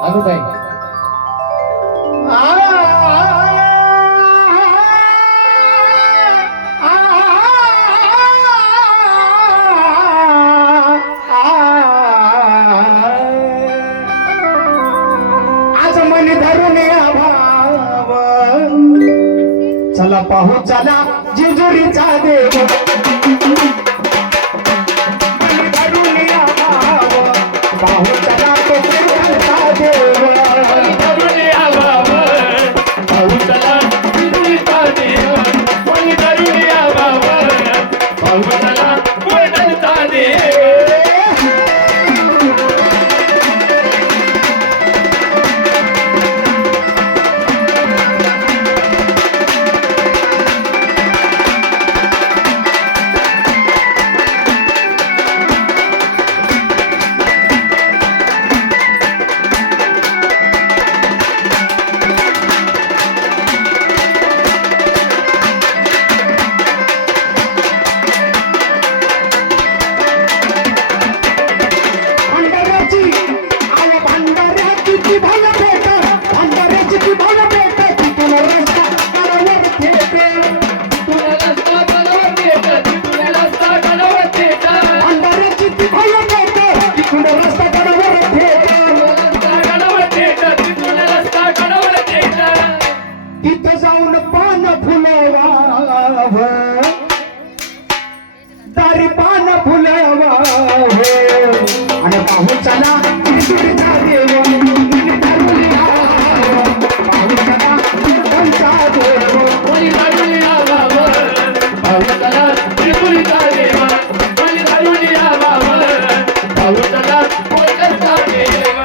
अनुताई आज मन धरून भाव चला पाहू चला जेजुरीचा देव मन धरून भाव पाहू चला तो प्रेमाचा देव दारी पान फुलवा आणि पाहू चला जेजुरीचा देव पाहू चला त्यांचा देव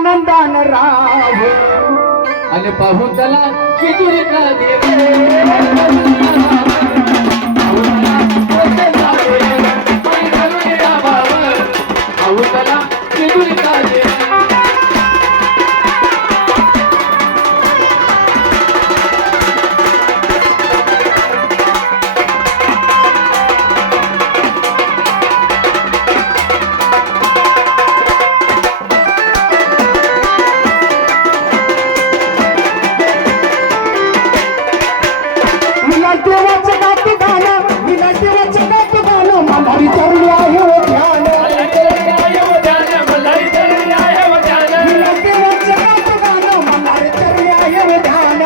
आनंदान राव आणि पाहू चला जेजुरीचा देव पाहू चला जेजुरीचा देव देवाचं गात गाणं विना देवाचं गात गाणं मल्हारी चरणी आहे हो ध्यान विना देवाचं गात गाणं मल्हारी चरणी आहे हो ध्यान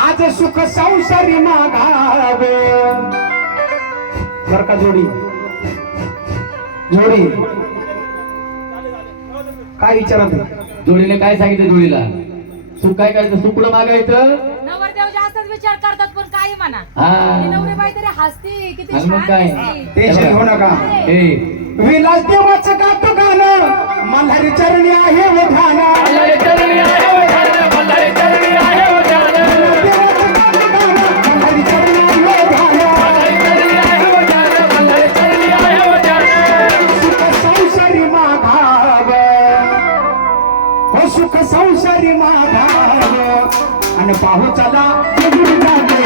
आज सुख संसारी मागावे बर का जोडी जोडी काय विचारत जोडीने काय सांगितलं जोडीला सुख काय करायचं सुख कुठं मागायचं नवरदेव जास्तच विचार करतात पण काही म्हणा हा. ती नवरीबाई तरी हसती किती आणि मग छान काय? दिसती. टेन्शन घेऊ नका हे विलास देवाचं गात गाणं मल्हारी चरणी आहे हो ध्यान देवाचं गात गाणं मल्हारी चरणी आहे हो ध्यान सुख संसारी मागाव हो सुख संसारी मागाव आणि पाहू चला जेजुरीचा देव